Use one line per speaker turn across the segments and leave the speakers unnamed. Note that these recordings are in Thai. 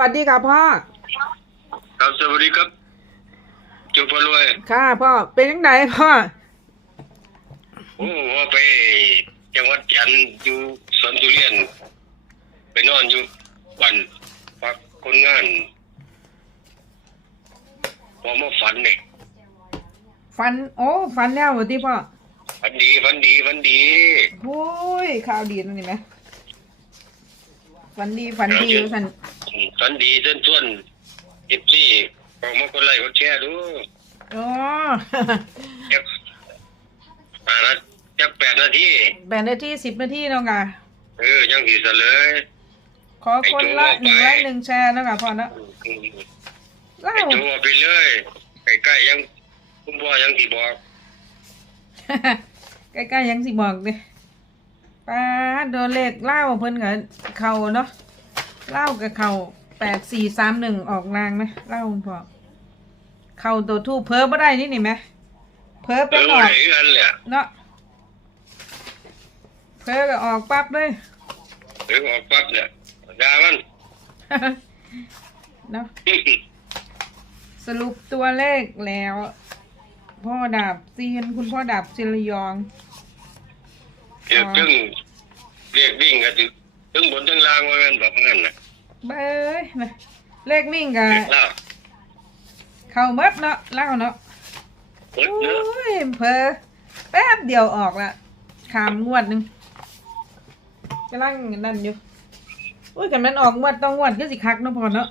วัสดีค่ะพ่อ
ครับสวัสดีครับจุพรวย
ค่ะพ่อเป็นยังไงพ่อ
โอ้ว่าไปจังหวัดจันทร์อยู่สวนทุเรียน ไปนอนอยู่บ้านพักคนงานพอมาฝันเนี่ย
ฟัน โอ้ฟันแล้วที่พ่อ
ฝันดีฝันดีฝันดี
โอ้ยข่าวดีนั่นนี่ไหม ฟันดีฟันดีท่าน
ฝันดีเส้นส่วนเอฟซีออกมาคนไลค์คนแชร์ดู
อ๋อ
จักมาละจักแปดนาที
แบ่งได้ที่สิบนาทีแล้วค่ะ
เออยังสีเสเลย
ขอคนละหนึ่งไลค์หนึ่งแชร์แล้วค่ะพ่อเนอะ
อืม
เล่า
ไอ้โจเอาไปเลยใกล้ๆยังคุณพ่อยังที่บอก
ใกล้ๆยังสิบอกเลย ป้าดโดนเลขเล่าเพิ่นกับเข่าเนาะเล่ากับเข่าแปดสี่สามหนึ่งออกรางไหมเล่าคุณพ่อเข่าตัวทู่เพ้อไม่ได้นี่นี่ไหมเพ้อ
เอ
เป็น
อ
ออก
ไหนกันแหละ
เนาะเพ้อก็ออกปั๊บเลย
เออออกปั๊บเนี่ยด่ามัน
เนาะ สรุปตัวเลขแล้ว พ่อดาบเซียนคุณพ่อดาบเซียนระยอง
เดี๋ยวตึงเรียกวิ่งกันถึงตึงบนตึงล่างว่างั้นบอกงั้นนะ
เบ้ยนะเลขมิ่งกับ
เรียกเล่า
เข่าเมดเนาะเล่าเนาะ
เบิด
โอ้
เนาะ
ยเพอแป๊บเดียวออกละขามงวดหนึ่งกำลังนั่นอยู่อุ้ยกันมันออกงวดต้องงวดก็สิคักเนาะพอเนาะ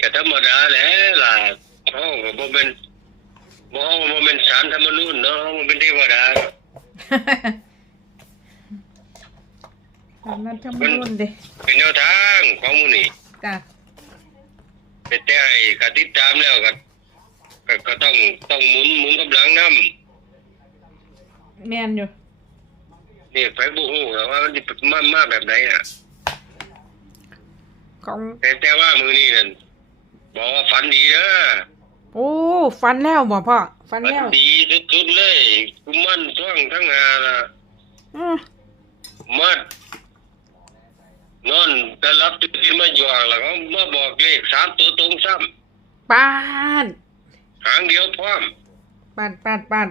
ก็ธรรมดาแหละล่ะเขาก็บ่เป็นบ่บ่เป็นสารธรรมนูญเนาะมันเป็นเทวดา
ตามนั้นทำรุ่นเด้
เป็นแนวทางของหมูนี่
จ้ะ
แต่แต่ไอ้ก็ติดตามแล้วก็ก็ก็ต้องต้องหมุนหมุนกับหลังน้ำ
แมนอยู่
นี่ไฟบ่ฮู้หรอกว่ามันสิมามาแบบไหนอะ
ของ
แต่แต่ว่ามือนี่นั่นบอกว่าฝันดีเด้อ
โอ้ ฟันแล้วบ่พ่อ ฟัน
ฝัน
แล้ว
ดีสุดๆเลยกุมันท่องทั้งหาละ
อืม
มัด นอนจะรับตื่นมาอยู่อ่างแล้วเขามาบอกเลขสามตัวตรงซ้
ปานำ
หางเดียวพร้อม
ปานปานปาน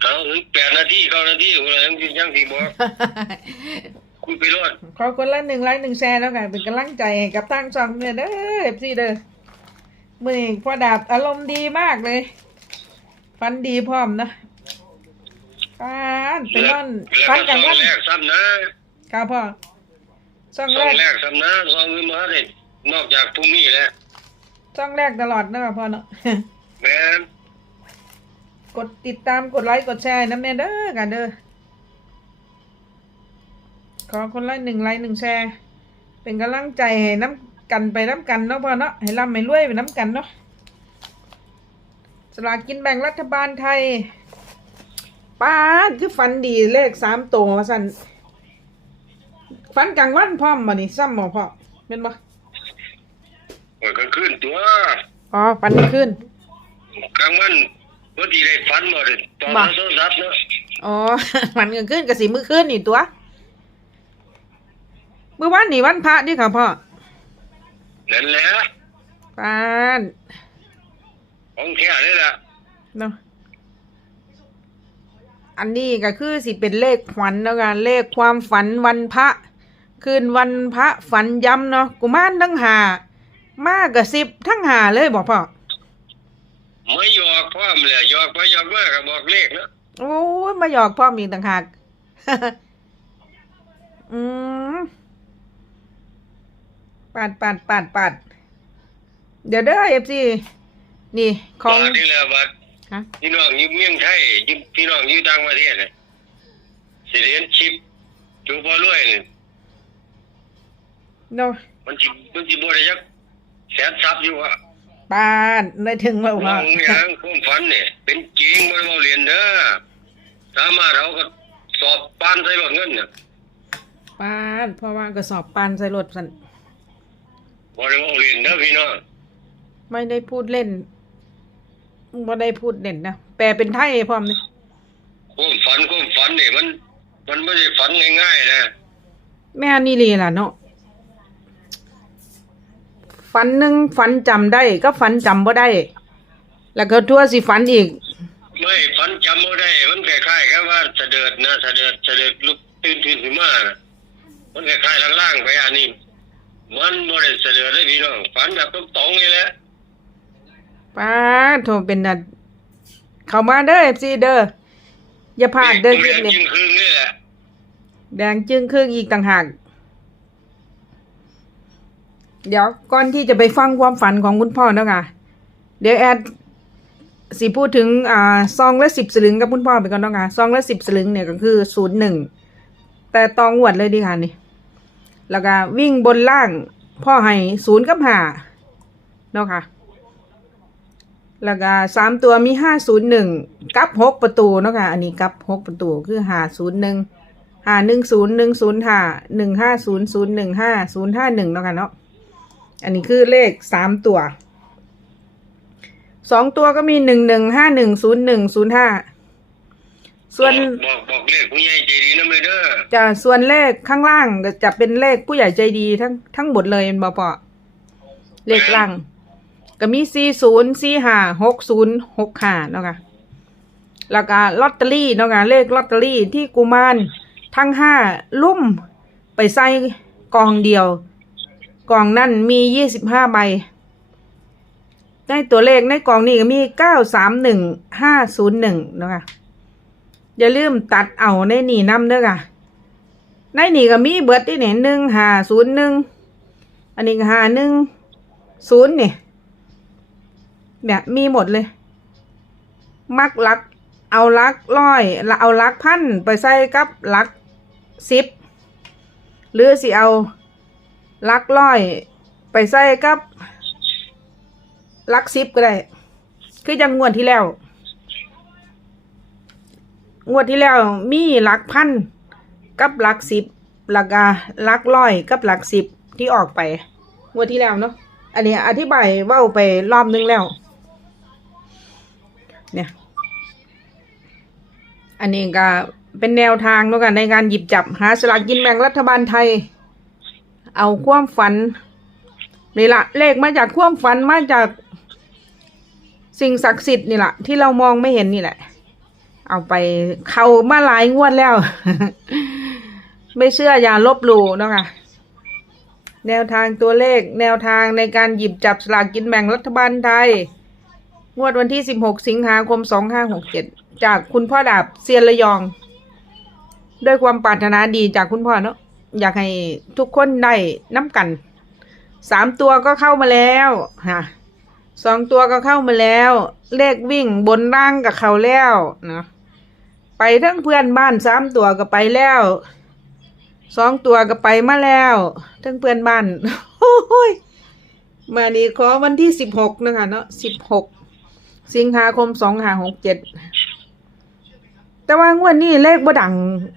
เอาถึงแปดนาทีเก้านาทีอะไรยังที่ยังที่บอกคุยไปรอด
ขอคนละหนึ่งไลค์หนึ่งแชร์แล้วกันเป็นกำลังใจให้กับทางช่องเนี่ยเด้อเอฟซีเด้อมือนี้พ่อดาบอารมณ์ดีมากเลยฟันดีพร้อมนะปานไปนอน
แล้ว
ฟัน
ก็
ก
ซ
ลาง
อ
วั
ง
น
แรกซ้ำนะครับ
พ่อ ช่อง
ซ
แร
อง
ก
แรกซ้ำนะซองเงินมาเลยนอกจากพรุ่งนี้แหละ
ช่องแรกตลอดนะครับพ่อเนาะ
แม่น
กดติดตามกดไลค์กดแชร์น้ำเนยเด้อกันเด้อขอคนละหนึ่งไลค์หนึ่งแชร์ เป็นกำลังใจให้น้ำกันไปน้ำกันเนาะพ่อเนาะให้ร่ำให้รวยไปน้ำกันเนาะสลากกินแบ่งรัฐบาลไทยป้าดคือฟันดีเลขสามตัวมาสั่น ฟันกลางวันพร้อมมานี่ซ้ำหมอพ่อเป็นบ่
โอ้ยก็ขึ้นตัว
อ๋อฟันขึ้น
กลางวันพอดีได้ฝันบ่ได้ตอน
บ่
นั้นโทรศัพท์เนาะ
อ๋อฟันกลางขึ้นกับสีมือขึ้นนี่ตัวเมื่อวานนี่วันพระดิค่ะพ่อ
นั่นแหละ
ปาน
ของแท้เลยล่ะ
เนาะอันนี้ก็คือสิเป็นเลขฝันแล้วกันเลขความฝันวันพระ คืนวันพระฝันย้ำเนาะกุมารทั้งหามากกับสิบทั้งหาเลยบอกพ่อ
ไม่หยอกพร้อมเลยหยอกไปหยอกมาก็บอกเลขเนาะ
โอ้ยมาหยอกพ่อมีกต่างหากอืมปาดปาดปาดปาดเดี๋ยวเด้อเอฟซีนี่ของ
ว่าที่แล้วบัด
ฮะ
พี่น้องอยู่เมืองไทยอยู่พี่น้องอยู่ต่างประเทศน่ะสิเรียนชิปจูบ่รวยนี่
เนาะ
มันสิมันสิบ่ได้จักแสนทรัพย์อยู่อะ
ปานได้ถึงแล้ว
ม
พ่อ
องอย่างความฝันเนี่ยเป็นจริงบ่ได้เว้าเรียนเด้อสามารถเราก็สอบปานใส่รถเงินน่ะ
ปานเพราะว่าก็สอบปานใส่รถสัน
บ่ได้เว้าเรียนเด้อพี่น้อง
ไม่ได้พูดเล่นไม่ได้พูดเล่นนะแปลเป็นไทยพร้อมนี่
ความฝันความฝันนี่มัน มันไม่ได้ฝันง่ายๆนะ
แม่นี่ลีล่ะเนาะ ฝันหนึ่งฝันจำได้ก็ฝันจำบ่ได้ แล้วก็ทั่วสิฝันอีก
ไม่ฝันจำไม่ได้ มันคล้ายๆกับว่าเสด็จนะเสด็จเสด็จลุกตื่นตื่นขึ้นมาน่ะมันคล้ายๆล่างๆไปอันนี้มันบ่ได้เสด็จเลยพี่น้องฝันแบบตรงๆนี่แหละ
ป้าโทรเป็นนัดเข้ามาเด้อ FC เด้ออย่าพลาดเด้อคลิปนี้
จริงคืนนี่แหละ
แดงจึงครึ่งอีกต่างหาก เดี๋ยวก่อนที่จะไปฟังความฝันของคุณพ่อเนาะค่ะ เดี๋ยวแอดสิพูดถึงอ่าซองละสิบสลึงกับคุณพ่อไปก่อนเนาะค่ะซองละสิบสลึงเนี่ยก็คือศูนย์หนึ่งแต่ตองหวดเลยดีค่ะนี่ แล้วก็วิ่งบนล่างพ่อให้ศูนย์กับห้าเนาะค่ะ แล้วก็สามตัวมีห้าศูนย์หนึ่งกับหกประตูเนาะค่ะ อันนี้กับหกประตูคือห้าศูนย์หนึ่งห้าหนึ่งศูนย์หนึ่งศูนย์ห้าหนึ่งห้าศูนย์ศูนย์หนึ่งห้าศูนย์ห้าหนึ่งเนาะค่ะเนาะ อันนี้คือเลขสามตัวสองตัวก็มีหนึ่งหนึ่งห้าหนึ่งศูนย์หนึ่งศูนย์ห้าส่วน
บอกบอกเลขผู้ใหญ่ใจดีนำเลยเด้อ
จะส่วนเลขข้างล่างก็จะเป็นเลขผู้ใหญ่ใจดีทั้งทั้งหมดเลยเป็นบอปอเลขล่างก็มีสี่ศูนย์สี่ห้าหกศูนย์หกห้าเนาะค่ะแล้วก็ลอตเตอรี่เนาะค่ะเลขลอตเตอรี่ที่กุมารทั้งห้าลุ่มไปใส่กองเดียว กล่องนั่นมียี่สิบห้าใบ ในตัวเลขในกล่องนี้ก็มีเก้าสามหนึ่งห้าศูนย์หนึ่งเนาะคะอย่าลืมตัดเอาในนี่นำเด้อค่ะ ในนี่ก็มีเบิดที่เนี่ยหนึ่งห้าศูนย์หนึ่งอันนี้ห้าหนึ่งศูนย์เนี่ยแบบมีหมดเลย มักลัก เอาลักร้อยเอาลักพันไปใส่กับลักสิบหรือสิเอา ลักร้อย ไปใส่กับลักสิบก็ได้ คือจังงวดที่แล้ว งวดที่แล้วมีลักพันกับลักสิบลักอะหลักร้อยกับลักสิบที่ออกไป งวดที่แล้วเนาะ อันนี้อธิบายว่าไปรอบนึงแล้ว เนี่ย อันนี้ก็เป็นแนวทางเนาะกันในการหยิบจับหาสลากกินแบ่งรัฐบาลไทย เอาความฝันนี่ละเลขมาจากความฝันมาจากสิ่งศักดิ์สิทธิ์นี่แหละที่เรามองไม่เห็นนี่แหละ เอาไปเข้ามาหลายงวดแล้ว ไม่เชื่ออย่าลบหลู่เนาะค่ะแนวทางตัวเลข แนวทางในการหยิบจับสลากกินแบ่งรัฐบาลไทย งวดวันที่ 16 สิงหาคม 2567 จากคุณพ่อดาบเซียนระยอง ด้วยความปรารถนาดีจากคุณพ่อเนาะ อยากให้ทุกคนได้น้ำกันสามตัวก็เข้ามาแล้วฮะสองตัวก็เข้ามาแล้ว เลขวิ่งบนล่างกับเขาแล้วเนาะไปทั้งเพื่อนบ้านสามตัวก็ไปแล้วสองตัวก็ไปมาแล้วทั้งเพื่อนบ้านโอ้ยมาดีขอวันที่สิบหกนะคะเนาะสิบหกสิงหาคมสองห้าหกเจ็ดแต่ว่างวดนี้เลขบ่ดัง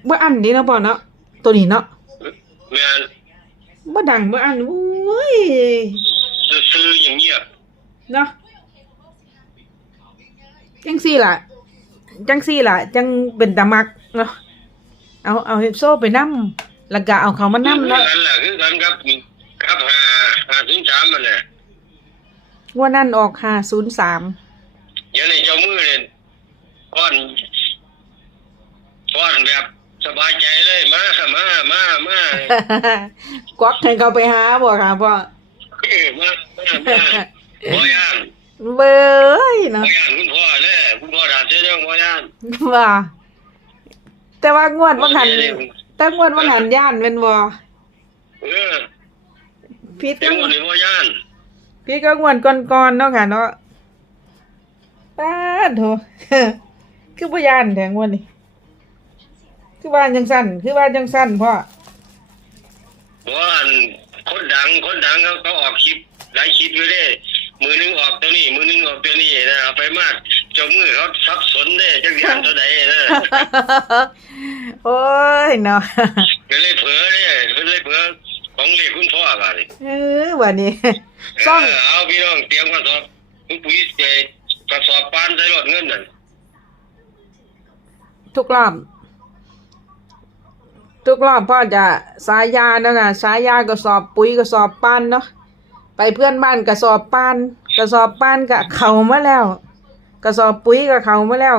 บ่อันนี้เนาะพ่อเนาะตัวนี้เนาะ
แม่น
บ่ดังบ่อันโอ้ย
ซื้อๆอย่างเงียบ
เนาะจังซี่ล่ะ จังซี่ล่ะ จังเป็นตามักเนาะเอาเอาเฮปโซไปนํแล้วก็เอาเขามานํเนาะ
นั่นแหละคือกันครับครับหาหาถึงสามมันน่ะ
งวดนั้นออก503
อย่างในเจ้ามือเนี่ยป้อนป้อนแบบ สบายใจเลยมามามามา
กวักให้เขาไปหาบ่ค่ะพ่อ
เอ้ยมามามาพ่อย่าน
เบ้ย
พ่
เนาะ
อย่านคุณพ่อเลยคุณพ่อดาบเจ้าเรื่องพ่อย่าน
ว่าแต่ว่างวดว่าหันแต่งวดว่าหันย่านเป็นบ่
เออ
พิษ
เจ้า
ก็
มือนี่พ่อย่าน
พิษก็งวดก่อนๆเนาะค่ะเนาะป้าดโถคือบ่ย่านแทงวดนี้ คือว่าจังสั้นคือว่าจังสั้นพ่อ
เพราะว่าอันคนดังคนดังเขาเขาออกคลิปหลายคลิปอยู่เด้มือหนึงออกตัวนี้ มือหนึงออกตัวนี้นะเอาไปมากเจ้ามือเขาสับสนเด้จักอย่างตัวใดนะ
โอ้ยเนาะ
ก็เลยเผลอเนี่ยก็เลยเผลอของเรียกคุณพ่อว่านี่
เออวันนี้ซ่อง
เเอาพี่น้องเตรียมกระสอบคุณปุ๋ยเจกระสอบปานใส่รถเงินนั่น
ทุกรอบ ทุกรอบพ่อจะสายยาเนาะค่ะสายยาก็สอบปุ๋ยก็สอบปั้นเนาะไปเพื่อนบ้านกระสอบปานกระสอบปานกะเขามาแล้วกระสอบปุ๋ยก็เขามาแล้ว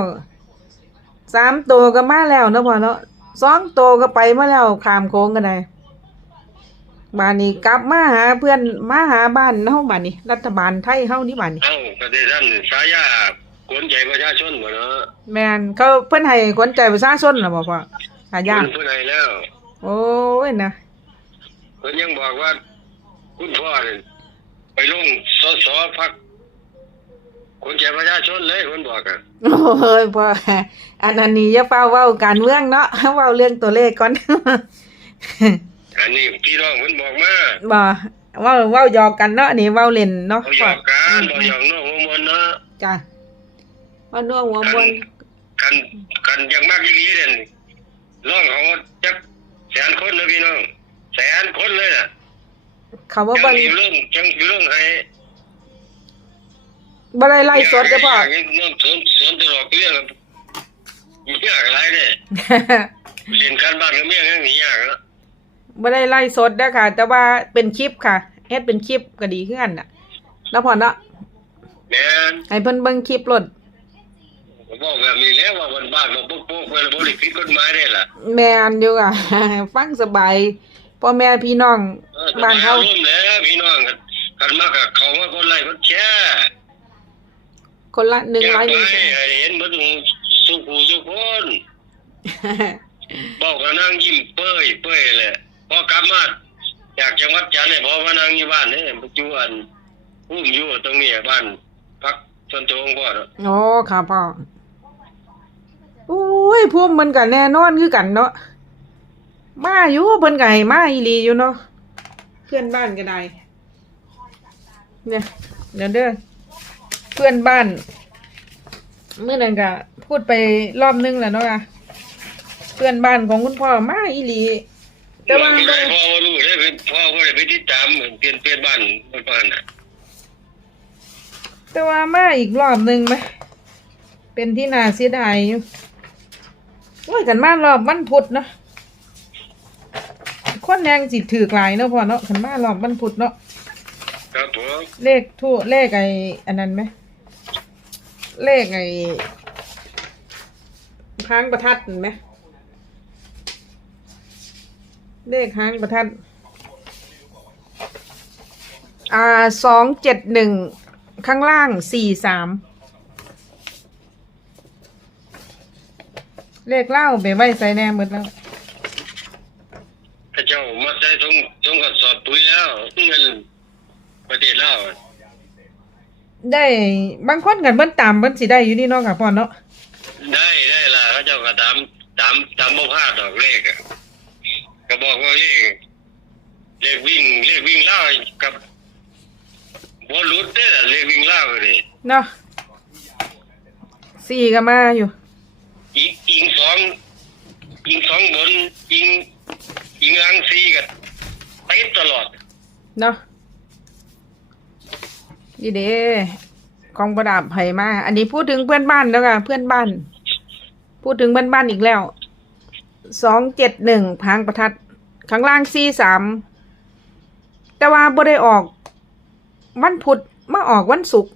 สามตัวก็มาแล้วเนาะพ่อเนาะสองตัวก็ไปมาแล้วขามโค้งกันได้บ้านนี้กลับมาหาเพื่อนมาหาบ้านเฮาบ้านนี้ รัฐบาลไทยเฮานี่บ้านนี้
เอ้าประเทศท่านสายากวนใจประชาชนบ่เนาะ
แม่นเขาเพิ่นให้ขวัญใจประชาชนล่ะบ่พ่อ หายาก
เพิ่นให้แล้ว
โอ้ยนะ
เพิ่นยังบอกว่า คุณพ่อนี่ไปลงสสพักคนใจประชาชนเลยเพิ่นบอกอะ
โอ้ยพ่ออันนั้นนี่อย่าเฝ้าเว้าการเมืองเนาะเว้าเรื่องตัวเลขก่อน
อันนี้พี่น้องเพิ่นบอกมา
บ่เว้าเว้าหยอกกันเนาะอันนี่เว้าเล่นเนาะ
บ่หยอกกันบ่หยอกน้องหัวมนเนาะ
จ้ะว่านัวหัวมวน
คันคันอยังมากอีหลีเด่น น้องเขาจักแสนคนนะพี่น้องแสนคนเลยน่ะ
เขาว่า
จั
เบิ่
ง
ง
อยู่เรื่องจังอยู่เรื่องให้
บ่ได้ไล่สดเด้อพ่อ
ยังน้องสวนสวนตลอดเรื่องยากหลายเด้เรียนการบ้านก็เมียยังหนียากเนาะ
บ่ได้ไล่สดเด้อค่ะ แต่ว่าเป็นคลิปค่ะเฮ็ดเป็นคลิปก็ดีคือกันน่ะแล้วพอเนาะ
แม่น
ให้เพิ่นเบิ่งคลิปรถ
ผมบอกแบบนี้แล้วว่าวันบ้านมาปุ๊บปุ๊บเวลาบริผิดกฎหมายได้ล่ะ
แม่นอยู่อะ ฟังสบายพ่อแม่พี่น้อง
เออ
บ้านเฮา
ร่วมแล้วพี่น้องกันกันมากกับเขามาคนไล่คนแช่
คนละหนึ่ง
แก้
ร้อย
ไป
หนึ่ง
ให้เห็นหมดทุกสุขูสุขคนบอกกับนางยิ้มเป้ยเป้ยแหละพอกลับมาจากจังหวัดจันทร์เนี่ยพอมานางอยู่บ้านเนี่ยปัจจุบันพุ่มอยู่ตรงนี้บ้านพักส่วนตัวของพ่อเนาะ
โอ้ค่ะพ่อโอ้ยพวกมันก็แน่นอนคือกันเนาะมาอยู่เพิ่นก็ให้มาอีหลีอยู่เนาะเพื่อนบ้านก็ได้เนี่ยเดี๋ยวเด้อเพื่อนบ้านเมื่อนั้นก็พูดไปรอบนึงแล้วเนาะค่ะเพื่อนบ้านของคุณพ่อมาอีหลีแต่ว่า
ไม่
บ่
ได้พ่อว่ารู้ได้ไปพ่อว่าได้ไปติดตามเปลี่ยนเปลี่ยนบ้านบ้านน่ะ
แต่ว่ามาอีกรอบหนึ่งไหมเป็นที่น่าเสียดายอยู่ โอ้ยกันมารอบวันพุธเนาะคนแดงสิถือกหลายเนาะพ่อเนาะกันมารอบวันพุธเนาะ
ครับผม
เลขทั่วเลขไอ้อันนั้นไหมเลขไอ้หางประทัดเห็นไหมเลขหางประทัดอ่าสองเจ็ดหนึ่งข้างล่างสี่สาม เลขเล่าไปไว้ใส่แน่หมดแล้ว
พระเจ้ามาใช้ทงทงกระสอบปุ๋ยแล้วเงินประเทศลาว
ได้บางคนกันเบิ้นตามเบิ้นสิได้อยู่นี่เนาะค่ะพ่อเนาะ
ได้ได้ล่ะพระเจ้าก็ตามตามตามบ่พลาดดอกเลขอะก็บอกว่าเลขเลขวิ่งเลขวิ่งลาวกับบ่หลุดเด้อเลขวิ่งลาวนี่
เนาะสี่ก็มาอยู่
อีกอิงสองอิงสองบนอิงอิงลังซีกันไปตลอด
เนาะดีเด้ของประดับไผมา อันนี้พูดถึงเพื่อนบ้านแล้วค่ะเพื่อนบ้าน พูดถึงเพื่อนบ้านอีกแล้วสองเจ็ดหนึ่งพางประทัดข้างล่างสี่สามแต่ว่าบ่ได้ออก วันพุธมาออกวันศุกร์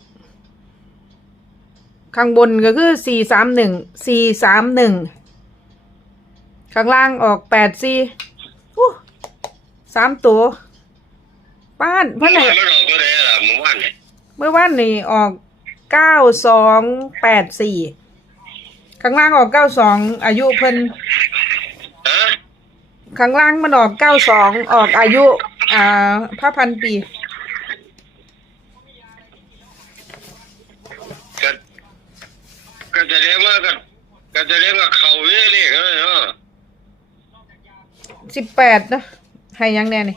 ข้างบนก็คือสี่สามหนึ่งสี่สามหนึ่งข้างล่างออกแปดสี่อู้สามตัวป้านเพื่อนไหน
มันออกตัวใดล่ะเมื่อวานนี่
เมื่อวานนี่ออกเก้าสองแปดสี่ข้างล่างออกเก้าสองอายุเพิ่น
ฮะ
ข้างล่างมันออกเก้าสองออกอายุ อ่าพระพันปี
ก็ ก็จะเรียกว่าก็ก็จะเรียกว่าเขาเรียกเลยเนาะ
สิบแปดนะให้ยังแน่นี่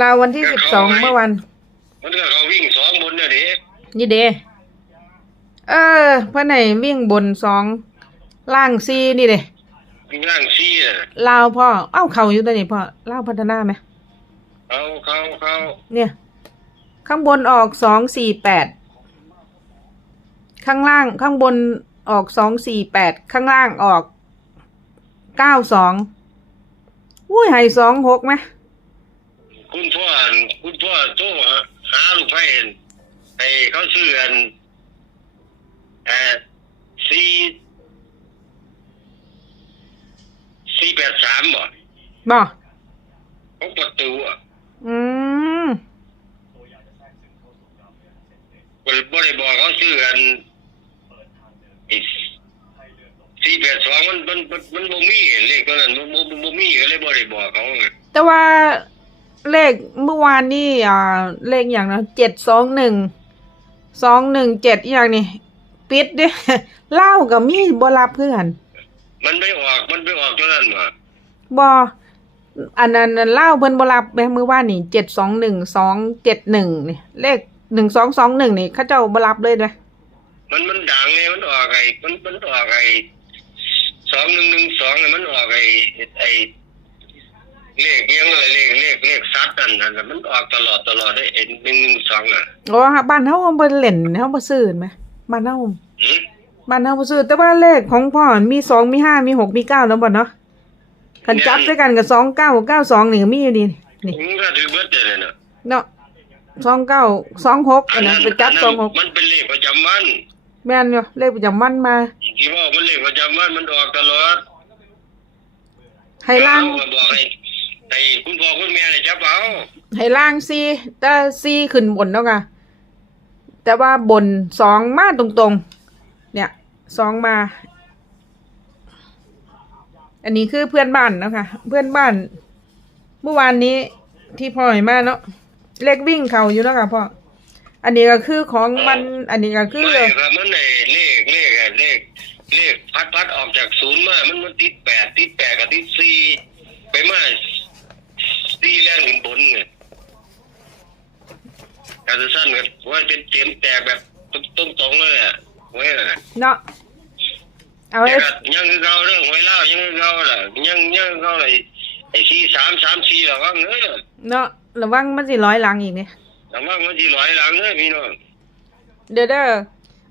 ลาววันที่สิบสองเมื่อวัน
มันก็เขาวิ่งสองบนเนี่ยดิ
นี่เดเออเพื่อนไหนวิ่งบนสองล่างซีนี่เด้
วิ่งล่างซี่น่ะ
ลาวพ่อเอ้าเขาอยู่ตัวนี้พ่อลาวพัฒนาไหม
เขาเขาเขา
เนี่ย ข้างบนออกสองสี่แปด ข้างล่างข้างบนออกสองสี่แปดข้างล่างออกเก้าสองอุ้ยใหายสองหกไหม
โคคุณพ่ออั่นคุณพ่อโทรหาหาลูกไผ่อั่นให้เขาชื่ออันเอ่อสี่สี่แปดสามบ่
บ่
ของประตูอะ
อืม
บ่ได้บ่ได้บอกเขาชื่ออันอี สี่แปดสองมันมันมันมันบ่มีเลขตัวนั้นบ่บ่บ่มีก็เลยบ่ได้บอกเขา
แต่ว่าเลขเมื่อวานนี่อ่าเลขอย่างนะเจ็ดสองหนึ่งสองหนึ่งเจ็ดอย่างนี่ปิดเด้เล่ากับมีบ่รับเพื่อน
มันไม่ออกมันไม่ออกตัวนั้นมา
บออันนั้นเล่าเพิ่นบ่รับแม่มือว่านนี่เจ็ดสองหนึ่งสองเจ็ดหนึ่งนี่เลขหนึ่งสองสองหนึ่งนี่เขาเจ้าบ่รับเลยนะ
มันมันดังไงมันออกไอ้มันมันออกไอ้สองหนึ่งหนึ่งสองเนี่ยมันออกไอ้ไอ้เลขเงี้ยงเลยเลขเลขเลขซัดนั่นนั่นน่ะมันออกตลอดตลอดได้ไอ้หนึ่งหนึ่งสองอะ
อ๋อบ้านเฮาบ่เล่นเฮาบ่ซื้อไหมบ้านเฮา
หืม
บ้านเฮาบ่ซื้อแต่ว่าเลขของพ่อมีสองมีห้ามีหกมีเก้าแล้วบ่เนาะกันจับด้วยกันกับสองเก้าเก้าสองนี่ก็มีอยู่ดีนี่
มึงก็ถือเบิดเลยนะ
เนาะสองเก้าสองหกอันนั้นไปจับสองหก
มันเป็นเลขประจำวัน
แม่นอยู่เลขประจำวันมา
ที่ว่ามันเลขประจำวันมันออกตลอด
ให้ล่าง
เอก็บอกให้ให้คุณพ่อคุณแม่เนี่ยจับเอา
ให้ล่างซีแต่ซีขึ้นบนแล้วค่ะแต่ว่าบนสองมาตรงๆ เนี่ยสองมา อันนี้คือเพื่อนบ้านเนาะคะ เพื่อนบ้าน เมื่อวานนี้ที่พ่อให้มาเนาะเลขวิ่งเขาอยู่แล้วค่ะพ่อ อันนี้ก็คือของมันอันนี้ก็คือ
ไม่ครับมันในเลขเลขอะเลขเลขพัดพัดออกจากศูนย์มา มันมันติดแปดติดแปดกับติดสี่ไปมาสี่แรงขึ้นบนไงการจะสั้นกันว่าเป็นเต็มแตกแบบตรงตรงๆเลยอะไว้น่ะ
เนาะเอา
แต่
เอฟ
ก็ยังคือเก่าเรื่องหวยเล่ายังคือเก่าล่ะยังยังคือเก่าเลยไอ้สี่สามสามสี่หรอว่าเนื้อ
เนาะระวังมันสิร้อยหลังอีกเนี่ย
แต่ว่ามันจีร้อยหลังเนื้อพี่น้อง
เด้อเด้อ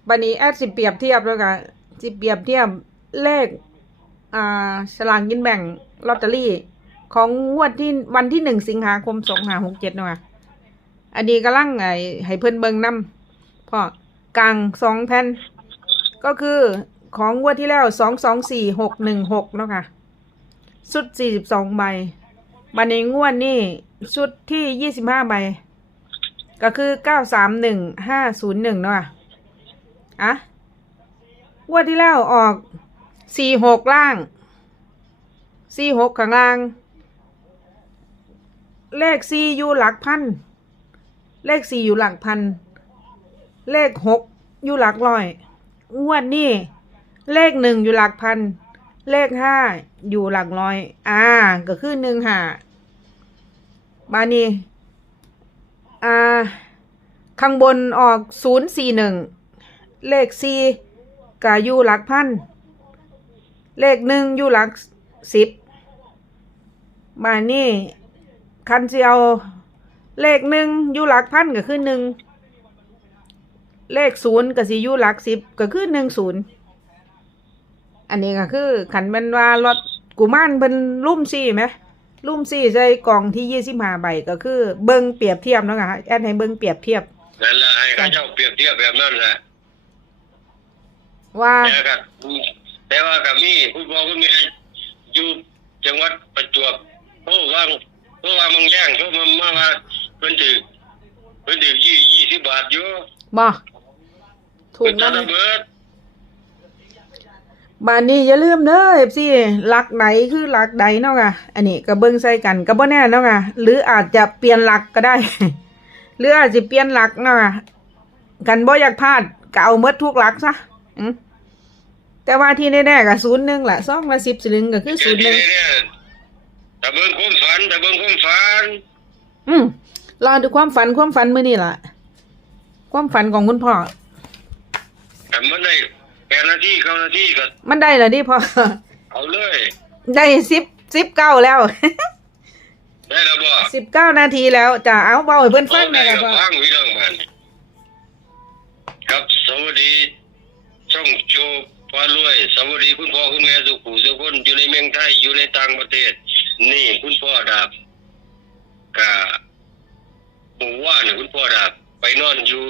บันนี้แอดสิเปรียบเทียบแล้วกันสิเปรียบเทียบเลข อ่าฉลากกินแบ่งลอตเตอรี่ ของงวดที่วันที่หนึ่งสิงหาคมสองหาหกเจ็ดเนาะอันนี้กำลังไงให้เพิ่นเบิงนำพ่อกลางสองแผ่นก็คือของงวดที่แล้วสองสองสี่หกหนึ่งหกเนาะค่ะชุดสี่สิบสองใบบันนี้งวดนี่ชุดที่ยี่สิบห้าใบ ก็คือเก้าสามหนึ่งห้าศูนย์หนึ่งเนาะอะอะงวดที่แล้วออกสี่หกล่างสี่หกข้างล่าง เลขสี่อยู่หลักพัน เลขสี่อยู่หลักพัน เลขหกอยู่หลักร้อยงวดนี่เลขหนึ่งอยู่หลักพัน เลขห้าอยู่หลักร้อย อ่า ก็คือหนึ่งห้าบานี้ อ่า ข้างบนออกศูนย์สี่หนึ่งเลขสี่กาอยู่หลักพัน เลขหนึ่งอยู่หลักสิบมานี่คันเซียวเลขหนึ่งอยู่หลักพันก็คือหนึ่งเลขศูนย์ก็สิอยู่หลักสิบก็คือหนึ่งศูนย์อันนี้ก็คือขันแมันว่ารถกุมารเป็นลุ่มซี่ไหม ลุ่มซี่ใส่กล่องที่ยี่สิบห้าใบก็คือ เบิ้งเปรียบเทียบเนาะค่ะแอดให้เบิ้งเปรียบเทียบ
นั่นแหละให้เขาเจ้าเปรียบเทียบแบบนั้นแหละ
ว่า
แต่ก็แต่ว่ากับมีคุณพ่อคุณแม่อยู่จังหวัดประจวบโอ้ว่างโอ้ว่ามึงแย่งเขามามาว่าเพิ่นถือเพิ่นถือยี่ยี่สิบบาทอยู่
บ่ถู
เพิ่
ก
นจะ
นั่น
ระเบิด
บ้านนี้อย่าลืมเด้อเอฟซีหลักไหนคือหลักใดเนาะค่ะอันนี้ก็เบิ่งใส่กันก็บ่แน่เนาะค่ะหรืออาจจะเปลี่ยนหลักก็ได้ หรืออาจจะเปลี่ยนหลักเนาะค่ะกันบ่อยากพลาดก็เอาหมดทุกหลักซะอืมแต่ว่าที่แน่ๆก็ศูนย์หนึ่งแหละซองละสิบสลึงก็คือศูนย์หนึ่ง
เนี่ยแต่เบิ่งความฝันแต่เบิ่งความฝัน
อืมรอดูความฝันความฝันมื้อนี้ล่ะ ความฝันของคุณพ่อ
แต่มันได้แป ดนาทีเก้านาทีก็
มันได้แล้วดิพ่อ
เอาเลย
ได้สิบสิบเก้าแล้ว
ได้แล้วบ่
สิบเก้านาทีแล้วจะเอาเบาให้เพื่อนฟังหน่อยละพ่อ
ฟังพี่น้องมันครับสวัสดีช่องโจพารวย สวัสดีคุณพ่อคุณแม่สุขุสุขคนอยู่ในเมืองไทยอยู่ในต่างประเทศ นี่คุณพ่อดาบกะหมู่ว่านเนี่ยคุณพ่อดาบไปนอนอยู่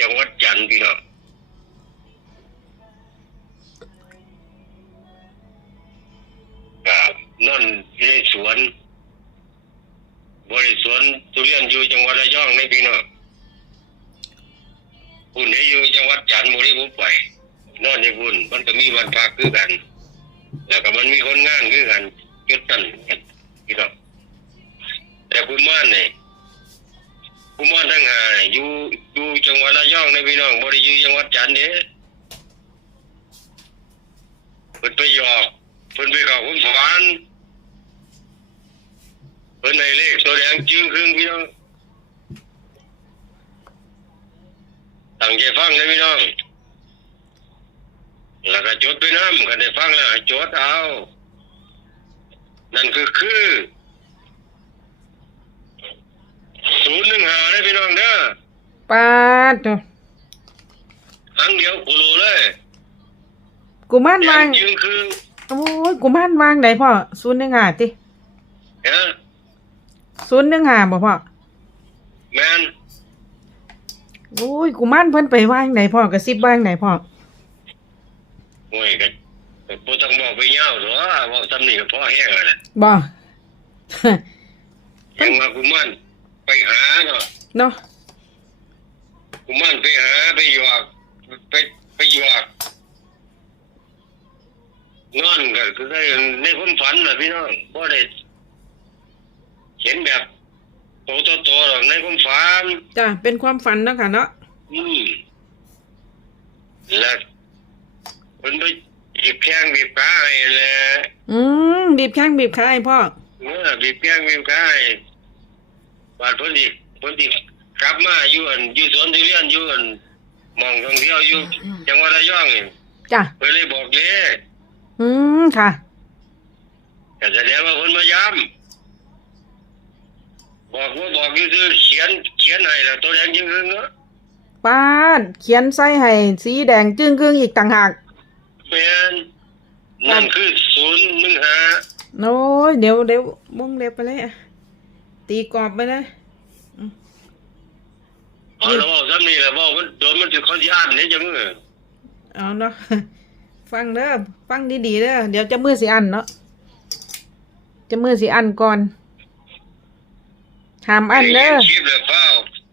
จังหวัดจันทร์พี่น้องครับนอนอยู่ในสวน บริสวนทุเรียนอยู่จังหวัดระยองในพี่น้องคุณให้อยู่จังหวัดจันทบุรีผมไปนอนในคุณมันก็มีวันพักคือกัน แล้วก็มันมีคนงานคือกันจุดนั้นพี่น้องแต่คุณม่านเนี่ย คุม่านทั้งหายอยู่อยู่จังหวัดระยองในพี่น้องบริอยู่จังหวัดจันทร์เนี่ยเพิ่นไปหยอกเพิ่นไปเข้าคุ้มฝันเพิ่นในเลขตัวแดงจึงครึ่งพี่น้องตั้งใจฟังเลยพี่น้องแล้วก็จดไปน้ำกันได้ฟังแล้วจดเอา นั่นคือคือ ศูนย์หนึ่งหาได้พี่น้องเด้อ
ปาดเนาะ
ครั้งเดียวกูรู้เลย
กุมาร
แด
วางง
จึงครึ่ง
โอ้ยกุมารวางไหนพ่อศูนย์หนึ่งห้าติ
นะ
ศูนย์หนึ่งห้าบ่พ่อ
แมน
โอ้ยกุมารเพิ่นไปวางไหนพ่อกระซิบวางไหนพ่อ
โอ้ยก็ก็บ่ต้องบอกไปเงาหรอว่าทำนี่ก็พอแห้งแล้วแหละ
บ่
ยังว่ากูมัน ไปหาเนาะ
เนาะ
กูมันไปหาไปหยอกไปไปหยอกนอนก็คือได้ในความฝันนะพี่น้องบ่ได้เห็นแบบโตโตๆหรอกในความฝัน
จ้ะเป็นความฝันเนาะค่ะเนาะ
อืมแล้วมันไปบีบแข้งบีบขาให้แหละ
อืมบีบแข้งบีบขาให้พ่อ
เมื่อบีบแข้งบีบขาให้ บาดเพ้นดิเพ้นดิกลับมาอยู่อันอยู่สวนทุเรียนอยู่อันหมองท่องเที่ยวอยู่จังหวัดระยองนี่
จ้ะ
เพิ่นเลยบอกเลย
อืม ค่ะ
ก็แสดงว่าเพิ่นมาย้ำบอกว่าบอกอยู่ซื่อเขียนเขียนให้แล้วตัวแดงยิ่งขึ้นเนาะ
ป้าดเขียนใส่ให้ สีแดงจึ้งครึ่งอีกต่างหาก
แม่นนั่นคือศูนย์หนึ่งห้า
โอ้ยเดี๋ยวเดี๋ยวมุ้งเล็บไปเลยอะ ตีกรอบไปเลย
เอาแล้วบอกซ้ำนี่แหละบอกมันโดนมันถึงเขาที่อ่านเนี่ยจังเออ
เอาเนาะฟังเด้อฟังดีๆเด้อเดี๋ยวจะมือสิอันเนาะจะมือสิอันก่อนหามอันเด้อ
คลิปเลยเฝ้า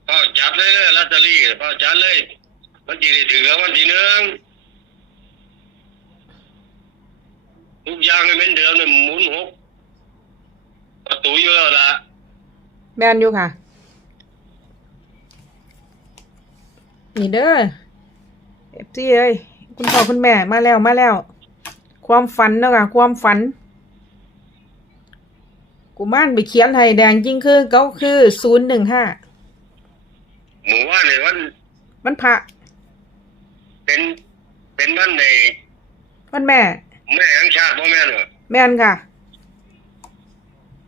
เฝ้าจับเลยเด้อลอตเตอรี่เฝ้าจับเลย มันจีได้ถือรางวันที่หนึ่งทุกอย่างเหมือนเดิมเลยหมุนหกประตูอยู่แล้วล่ะ
แมนอยู่ค่ะ นี่เด้อเอฟซีเอ้ยคุณพ่อคุณแม่มาแล้วมาแล้ว ความฝันเนาะค่ะ ความฝัน กูม่านไปเขียนให้แดงจริงคือเขาคือศูนย์หนึ่งห้า
หมู่ว่านในวัน
มันพระ
เป็นเป็นวันใน
มันแม่
แม่แห่งชาติพ่อแม่นเหรอ
แม่นค่ะ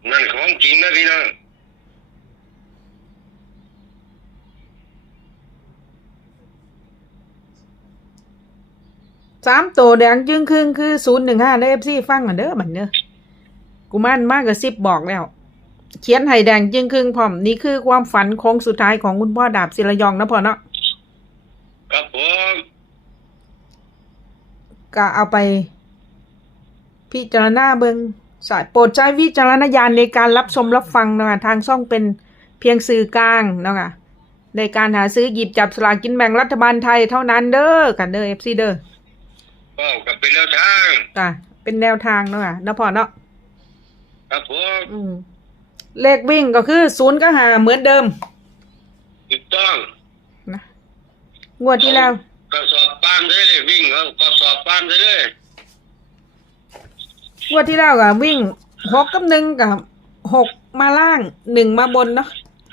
นั่นของจริงนะพี่น้อง
สามตัวแดงจึงครึ่งคือศูนย์หนึ่งห้าเอฟซีฟังกันเด้อบันเด้อกูมั่นมากกับสิบบอกแล้ว เขียนให้แดงจึงครึ่งพร้อมนี่คือความฝันโค้งสุดท้ายของคุณพ่อดาบศิรยองนะพ่อเนาะ
ครับผม
ก็เอาไป พิจารณาเบิงสายโปรดใช้วิจารณญาณในการรับชมรับฟังนะคะทางช่องเป็นเพียงสื่อกลางนะคะในการหาซื้อหยิบจับสลากกินแบ่งรัฐบาลไทยเท่านั้นเด้อกันเด้อเอฟซีเด้อ
ก็กับเป็นแนวทาง
จ้ะเป็นแนวทางเนาะค่ะนะพ่อเนาะ
ครับผม
อืมเลขวิ่งก็คือศูนย์ก็หาเหมือนเดิม
ถูกต้อง
นะงวดที่แล้ว
ก็สอบปานได้เลยวิ่งเขาก็สอบปานได้เลย
งวดที่แล้วก็วิ่งหกกับหนึ่งกับหกมาล่างหนึ่งมาบนเนาะ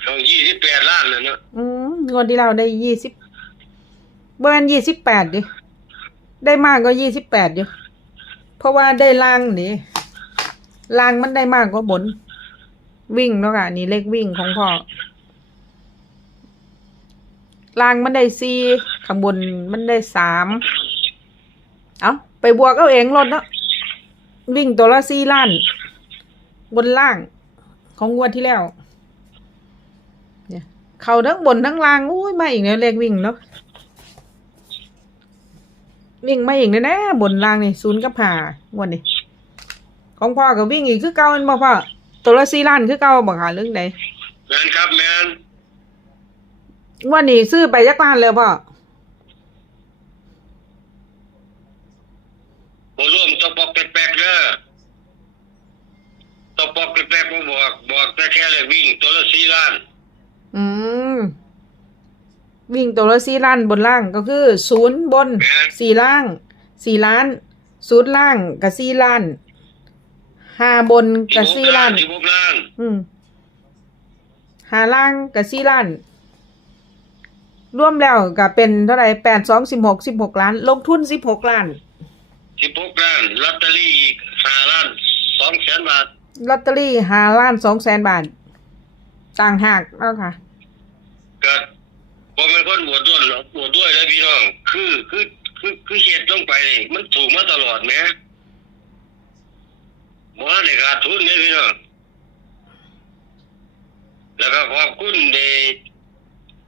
ลองยี่สิบแปดล้านเลยเนาะ
อืมงวดที่แล้วได้ยี่สิบเบอร์ยี่สิบแปดดิ ได้มากก็ยี่สิบแปดอยู่ เพราะว่าได้ล่างนี่ล่างมันได้มากกว่าบน วิ่งเนาะค่ะนี่เลขวิ่งของพ่อล่างมันได้สี่ข้างบนมันได้สามเอาไปบวกเอาเองลดเนาะวิ่งตัวละสี่ล้าน บนล่างของงวดที่แล้วเนี่ยเขาทั้งบนทั้งล่างอุ้ยมาอีกแล้วเลขวิ่งเนาะ วิ่งมาอีกแน่ๆบนล่างนี่ศูนย์กับห้างวดนี้ของพ่อก็วิ่งอีกคือเก่าแม่นบ่พ่อตัวละสี่ล้านคือเก่าบ่ค่ะเรื่องใด
แมนครับแมน
งวดนี้ซื้อไปจักล้านแล้วพ่อ
บ่ร่วมตะปอกแปลกๆเด้อตะปอกแปลกๆบ่บอกบอกแต่แค่เลยวิ่งตัวละสี่ล้าน
อืม วิ่งตัวละสี่ล้านบนล่างก็คือศูนย์บนสี่ล่างสี่ล้านศูนย์ล่างกับสี่ล้านห้าบนกับสี่ล้าน
สิบหกล้าน
อืมหาล่างกับสี่ล้าน รวมแล้วก็เป็นเท่าไหร่แปดสองสิบหกสิบหกล้าน ลงทุนสิบหกล้าน
สิบหกล้านลอตเตอรี่อีกห้าล้านสองแสนบาท
ลอตเตอรี่หาล้านสองแสนบาท ต่างหากแล้วค่ะ
เกิด บ่เป็นคนบวชด้วยหรอกบวชด้วยนะพี่น้อง คือคือคือคือเฮ็ดลงไปนี่มันถูกมาตลอดแหมบ่ได้ขาดทุนเนี่ยพี่น้องแล้วก็ขอบคุณใน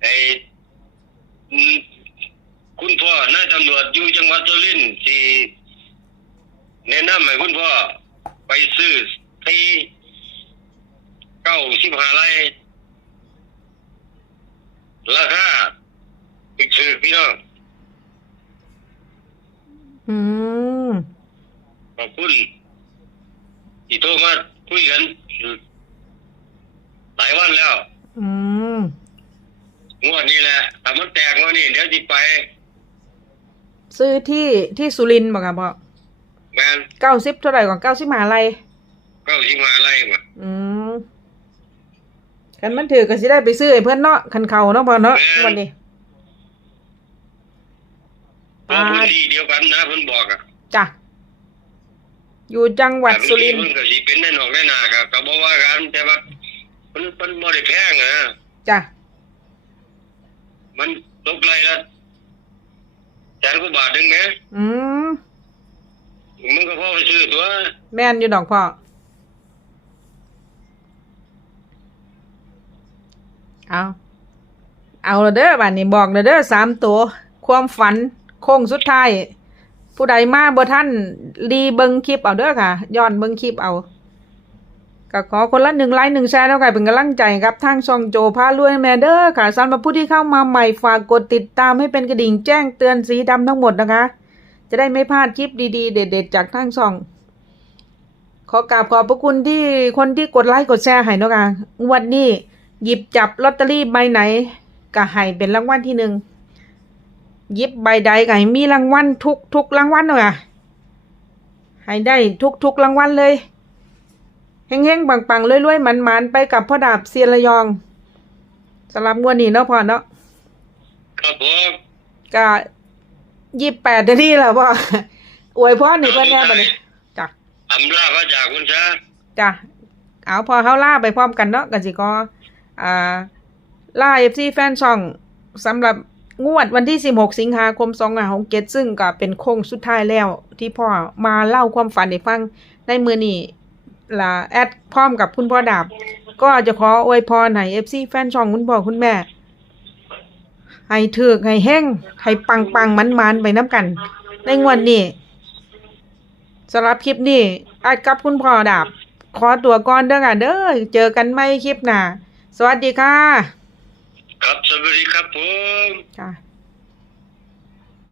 ไอ้คุณพ่อนายตำรวจอยู่จังหวัดสุรินทร์ที่แนะนำให้คุณพ่อไปซื้อที่เก้าสิบห้าไร่ ราคาอีกถือพี่น้อง
อืม
ขอบคุณที่โทรมาคุยกันหลายวันแล้ว
อืม
งวดนี้แหละถ้ามันแตกงวดนี้เดี๋ยวจิไป
ซื้อที่ที่สุรินทร์บอกค่ะพ่อ
แมน
เก้าสิบเท่าไหร่ก่อนเก้าสิบมหาลัย
เก้าสิบห้าไร่มา
อืม คันมันถือก็สิได้ไปซื้อไอ้เพื่อนเนาะคันเขาเนาะพ่อเนาะวันนี้
เพราะพื้นที่เดียวกันนะเพิ่นบอกอะ
จ้ะอยู่จังหวัด
แต่
สุรินท
เพิ่
ร์
นก็สิเป็นแน่นอนแน่นาครับก็บ่ว่ากันแต่ว่ามันมันบ่ได้แพงอะนะ
จ้ะ
มันตกไรละแสนกว่าบาทนึงนะ
อืม
มันก็พอไปซื้อตัว
แม่นอยู่ดอกพ่อ เอาเอาละเด้อบ้านนี้บอกละเด้อสามตัว ความฝันโค้งสุดท้าย ผู้ใดมาบ่ท่านรีเบิงคลิปเอาเด้อค่ะย้อนเบิงคลิปเอาก็ขอคนละหนึ่งไลค์หนึ่งแชร์แล้วกันเป็นกำลังใจครับทางช่องโจพารวยแมเดอร์ค่ะสำหรับผู้ที่เข้ามาใหม่ฝากกดติดตามให้เป็นกระดิ่งแจ้งเตือนสีดำทั้งหมดนะคะ จะได้ไม่พลาดคลิปดีๆ เด็ด ๆ จากทางช่อง ขอกราบขอบพระคุณที่คนที่กดไลค์กดแชร์ให้นะคะงวดนี้ หยิบจับลอตเตอรี่ใบไหนก็ให้เป็นรางวัลที่หนึ่งหยิบใบใดก็ให้มีรางวัลทุกทุกรางวัลเนาะค่ะให้ได้ทุกทุกรางวัลเลยเฮงๆปังๆรวยๆมันๆไปกับพ่อดาบเซียนระยองสำหรับงวดนี้เนาะพ่อเนาะ
ครับผม
ก็ยี่แปดนาทีแล้วพ่ออวยพรนี่เพื่อนแน่บัดนี้จ้ะ
อำลาพระจากคุณซะ
จ้ะเอาพอเขาล่าไปพร้อมกันเนาะกันสิก็ อ่าล่าเอฟซีแฟนช่องสำหรับงวดวันที่ 16 สิงหาคม2 5 6 7ซึ่งก็เป็นโค้งสุดท้ายแล้ว ที่พ่อมาเล่าความฝันให้ฟังในมือนี้ละแอดพร้อมกับคุณพ่อดาบ ก็จะขออวยพรให้เอฟซีแฟนช่องคุณพ่อคุณแม่ ให้ถือกให้แห้งให้ปังปังมันมันไปน้ำกัน ในงวดนี้สำหรับคลิปนี้แอาจกับคุณพ่อดาบ ขอตัวก่อนเด้อค่ะเด้อเจอกันไม่คลิปหน้า สวัสดีค่ะ
ครับสวัสดีครับผม
ค่ะ